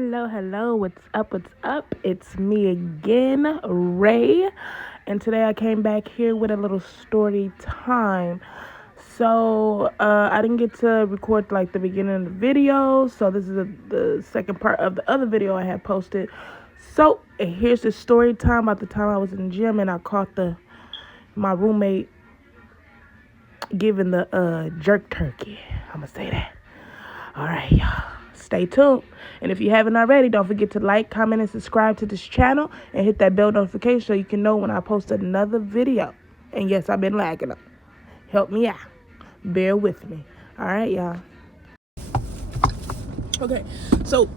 Hello. What's up? It's me again, Ray. And today I came back here with a little story time. So, I didn't get to record like the beginning of the video. So, this is the second part of the other video I had posted. So, here's the story time about the time I was in the gym and I caught my roommate giving the jerk turkey. I'm going to say that. All right, y'all. Stay tuned. And if you haven't already, don't forget to like, comment, and subscribe to this channel and hit that bell notification so you can know when I post another video. And yes, I've been lagging up. Help me out. Bear with me. All right, y'all. Okay, so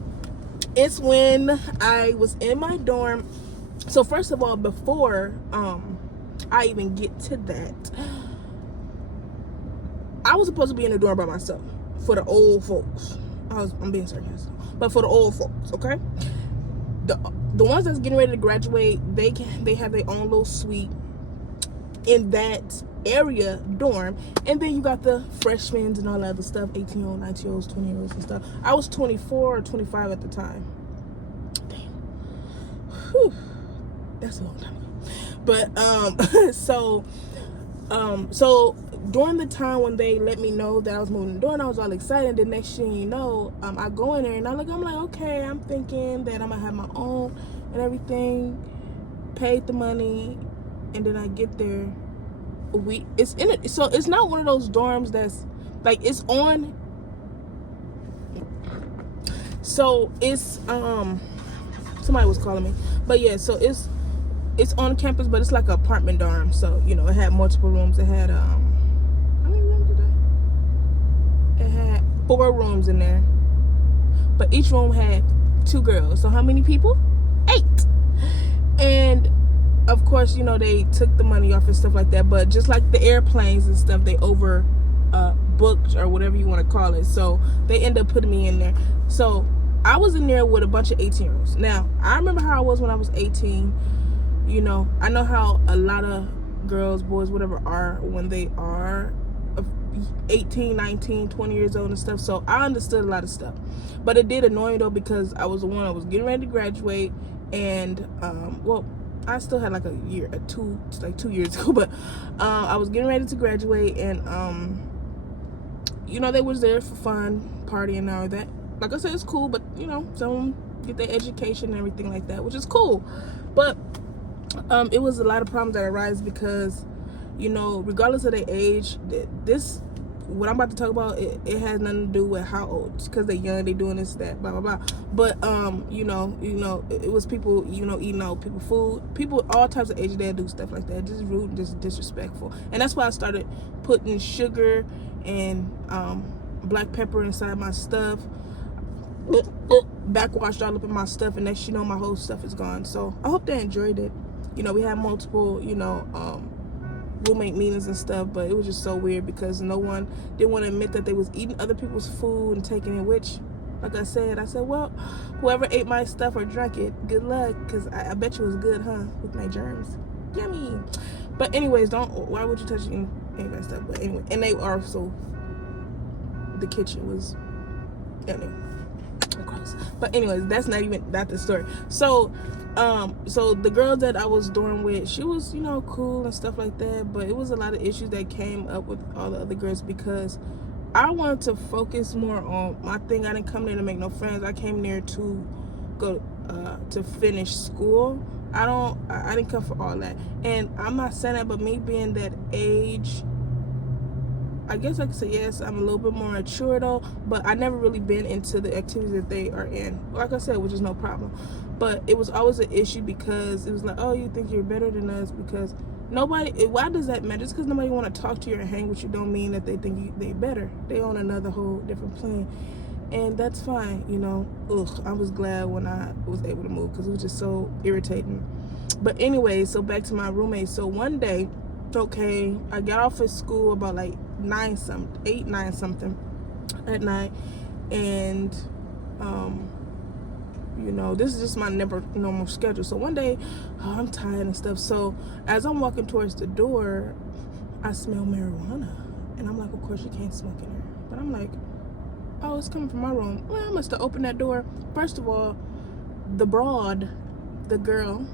it's when I was in my dorm. So first of all, before I even get to that, I was supposed to be in the dorm by myself for the old folks. I'm being sarcastic, but for the old folks, okay. The ones that's getting ready to graduate, they have their own little suite in that area dorm, and then you got the freshmen and all that other stuff, 18-year-olds, 19-year-olds, 20-year-olds and stuff. I was 24 or 25 at the time. Damn. Whew. That's a long time ago. But so during the time when they let me know that I was moving the door, and I was all excited, the next thing you know, I go in there and I'm like, okay, I'm thinking that I'm gonna have my own and everything, paid the money, and then I get there. It's in it, so it's not one of those dorms that's like it's on. So it's somebody was calling me, but yeah, so it's on campus, but it's like an apartment dorm. So it had multiple rooms. It had how many rooms did it? It had 4 rooms in there, but each room had 2 girls. So how many people? 8. And of course, they took the money off and stuff like that. But just like the airplanes and stuff, they over booked or whatever you want to call it. So they end up putting me in there. So I was in there with a bunch of 18-year-olds. Now I remember how I was when I was 18. I know how a lot of girls, boys, whatever are when they are 18, 19, 20 years old and stuff. So I understood a lot of stuff. But it did annoy me though, because I was the one that was getting ready to graduate, and I still had like a year or two, like 2 years ago, but I was getting ready to graduate, and they was there for fun, partying and all that. Like I said, it's cool, but some get their education and everything like that, which is cool. But it was a lot of problems that arise because, regardless of their age, what I'm about to talk about, it has nothing to do with how old, because they're young, they doing this, that, blah, blah, blah. But, it was people, eating out people's food, people, all types of age, they do stuff like that, just rude and just disrespectful. And that's why I started putting sugar and black pepper inside my stuff, backwashed all up in my stuff, and next my whole stuff is gone. So I hope they enjoyed it. We had multiple, roommate meetings and stuff, but it was just so weird because no one didn't want to admit that they was eating other people's food and taking it, which, like I said, well, whoever ate my stuff or drank it, good luck, because I bet you it was good, huh, with my germs. Yummy. But anyways, why would you touch anybody's stuff? But anyway, and they also, the kitchen was, anyway. But anyways, that's not the story. So the girl that I was dorm with, she was cool and stuff like that, but it was a lot of issues that came up with all the other girls because I wanted to focus more on my thing. I didn't come there to make no friends. I came there to go to finish school. I didn't come for all that. And I'm not saying that, but me being that age, I guess I could say yes, I'm a little bit more mature though, but I never really been into the activities that they are in. Like I said, which is no problem. But it was always an issue because it was like, oh, you think you're better than us because why does that matter? Just because nobody want to talk to you or hang with you don't mean that they think they're better. They on another whole different plane. And that's fine, I was glad when I was able to move because it was just so irritating. But anyway, so back to my roommate. So one day, okay, I got off of school about like 9 something at night, and this is just my normal schedule. So one day, I'm tired and stuff, so as I'm walking towards the door, I smell marijuana, and I'm like, of course you can't smoke in here, but I'm like, Oh, it's coming from my room. Well, I must have opened that door. First of all, the girl,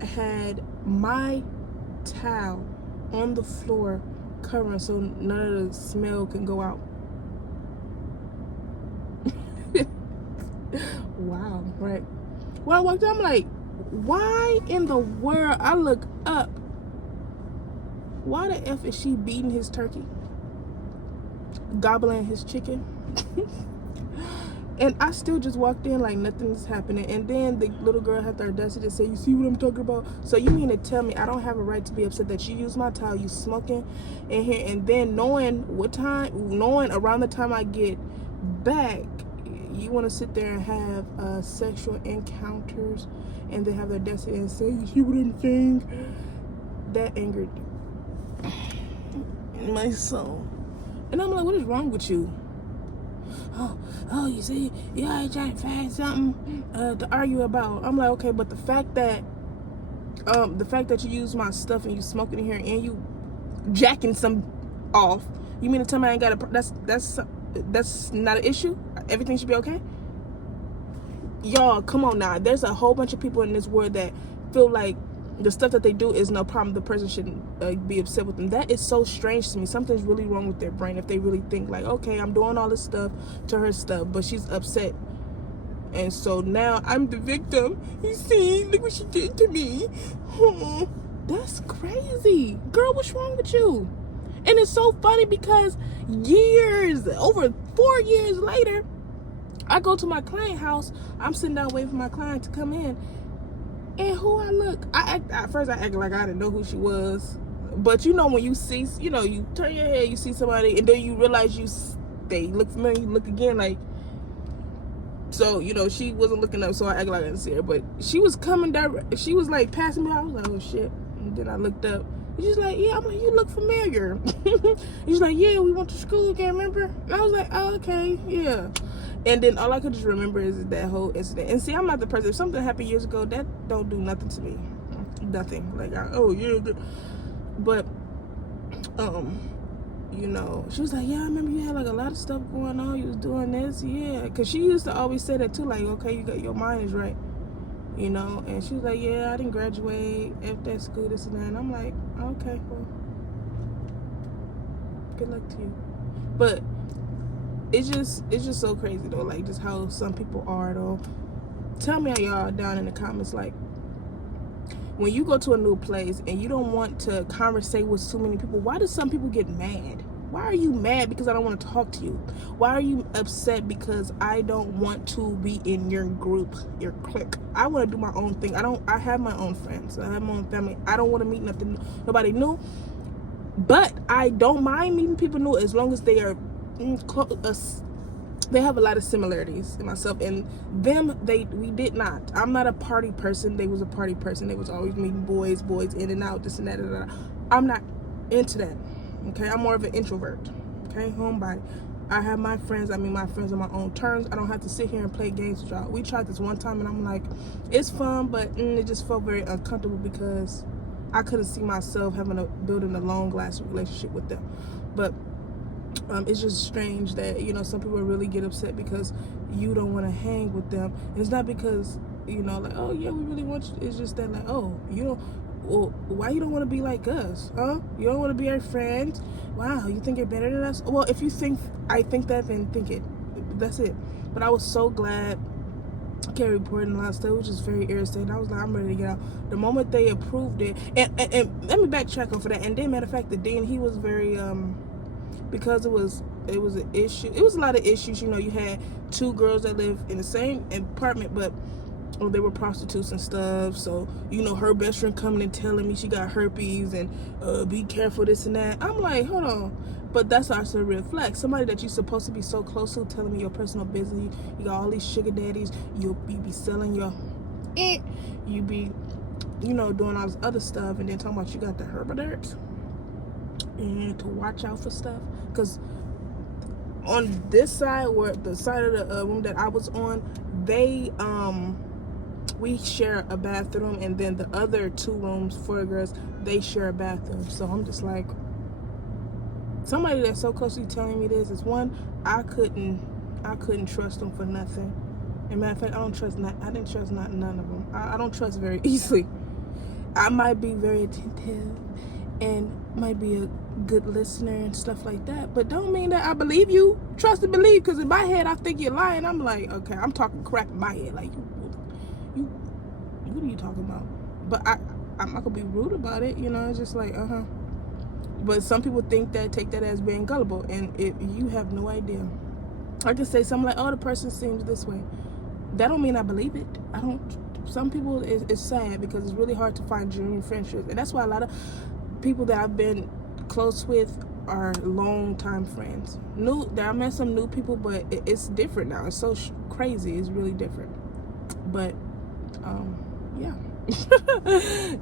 had my towel on the floor covering so none of the smell can go out. Wow, right. When I walked out, I'm like, why in the world? I look up. Why the F is she beating his turkey? Gobbling his chicken? And I still just walked in like nothing's happening. And then the little girl had the audacity to say, you see what I'm talking about? So you mean to tell me I don't have a right to be upset that you use my towel, you smoking in here, and then knowing around the time I get back, you want to sit there and have sexual encounters, and they have the audacity and say, you see what I'm saying? That angered my soul. And I'm like, what is wrong with you? Oh, you see, you always trying to find something to argue about. I'm like, okay, but the fact that you use my stuff and you smoking in here and you jacking some off, you mean to tell me I ain't got a? That's not an issue? Everything should be okay? Y'all, come on now. There's a whole bunch of people in this world that feel like the stuff that they do is no problem. The person shouldn't be upset with them. That is so strange to me. Something's really wrong with their brain if they really think like, okay, I'm doing all this stuff to her stuff, but she's upset. And so now I'm the victim. You see, look what she did to me. Oh, that's crazy. Girl, what's wrong with you? And it's so funny because over 4 years later, I go to my client house. I'm sitting down waiting for my client to come in. And who I look, at first I acted like I didn't know who she was. But you know when you see, you know, you turn your head, you see somebody, and then you realize they look familiar, you look again, like, so, you know, she wasn't looking up, so I acted like I didn't see her. But she was coming direct, she was like passing me, I was like, oh shit. And then I looked up, and she's like, yeah, I'm like, you look familiar. She's like, yeah, we went to school again, remember? And I was like, oh, okay, yeah. And then all I could just remember is that whole incident. And see, I'm not the person. If something happened years ago, that don't do nothing to me. Nothing. Like, oh, yeah. But, you know, she was like, yeah, I remember you had like a lot of stuff going on. You was doing this. Yeah. Because she used to always say that too. Like, okay, you got your mind is right. You know. And she was like, yeah, I didn't graduate after school, this and that. And I'm like, okay, well, good luck to you. But it's just so crazy though, like just how some people are though. Tell me y'all down in the comments, like when you go to a new place and you don't want to conversate with too many people, why do some people get mad? Why are you mad because I don't want to talk to you? Why are you upset because I don't want to be in your group, your clique? I want to do my own thing. I have my own friends, I have my own family. I don't want to meet nobody new, but I don't mind meeting people new as long as they are they have a lot of similarities in myself and them. We did not. I'm not a party person. They was a party person. They was always meeting boys in and out, this and that. I'm not into that. Okay, I'm more of an introvert. Okay, homebody. I have my friends. I mean, my friends on my own terms. I don't have to sit here and play games with y'all. We tried this one time and I'm like, it's fun, but it just felt very uncomfortable because I couldn't see myself building a long-lasting relationship with them. But it's just strange that, you know, some people really get upset because you don't want to hang with them. And it's not because, you know, like, oh yeah, we really want you. It's just that, like, oh, you don't, well, why you don't want to be like us, huh? You don't want to be our friends? Wow, you think you're better than us? Well, if you think I think that, then think it. That's it. But I was so glad Carrie reported a lot of stuff, which is very irritating. I was like, I'm ready to get out. The moment they approved it, and let me backtrack on for that. And then, matter of fact, the dean, he was very because it was an issue. It was a lot of issues. You know, you had two girls that live in the same apartment, but they were prostitutes and stuff. So, you know, her best friend coming and telling me she got herpes and be careful, this and that. I'm like, hold on. But that's also a red flag. Somebody that you're supposed to be so close to telling me your personal business. You got all these sugar daddies. You be selling your you be, you know, doing all this other stuff, and then talking about you got the herpes and to watch out for stuff. Because on this side, or the side of the room that I was on, they we share a bathroom, and then the other two rooms for the girls, they share a bathroom. So I'm just like, somebody that's so close to you telling me this is one, I couldn't I couldn't trust them for nothing. And matter of fact, I didn't trust none of them. I don't trust very easily. I might be very attentive and might be a good listener and stuff like that, but don't mean that I believe you. Trust and believe, because in my head I think you're lying. I'm like, okay, I'm talking crap in my head. Like, you what are you talking about? But I'm not gonna be rude about it, you know. It's just like, But some people take that as being gullible, and you have no idea. I can say something like, oh, the person seems this way. That don't mean I believe it. I don't. Some people, it's sad because it's really hard to find genuine friendships, and that's why a lot of people that I've been close with are long-time friends. I met some new people, but it's different now. It's so crazy. It's really different. But yeah.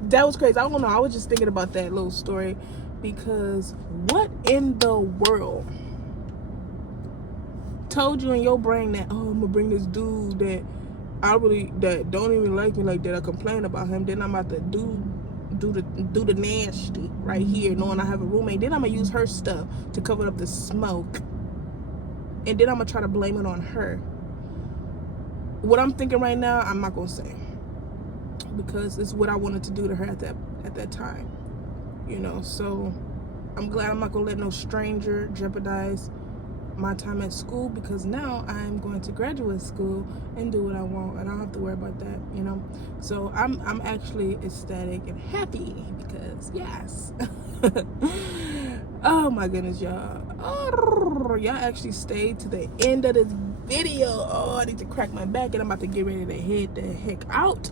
That was crazy. I don't know. I was just thinking about that little story, because what in the world told you in your brain that, oh, I'm gonna bring this dude that don't even like me like that, I complain about him, then I'm about to do the nasty right here, knowing I have a roommate, then I'm gonna use her stuff to cover up the smoke, and then I'm gonna try to blame it on her. What I'm thinking right now, I'm not gonna say, because it's what I wanted to do to her at that time, you know. So I'm glad I'm not gonna let no stranger jeopardize my time at school, because now I'm going to graduate school and do what I want, and I don't have to worry about that, you know. So I'm actually ecstatic and happy, because yes. Oh my goodness, y'all. Oh, y'all actually stayed to the end of this video. Oh, I need to crack my back, and I'm about to get ready to head the heck out.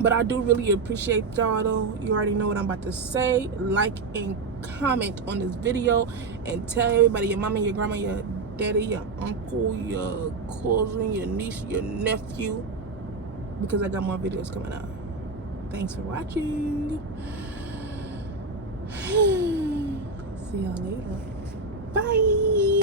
But I do really appreciate y'all, though. You already know what I'm about to say. Like and comment on this video, and tell everybody, your mama, your grandma, your daddy, your uncle, your cousin, your niece, your nephew, because I got more videos coming out. Thanks for watching. See y'all later. Bye.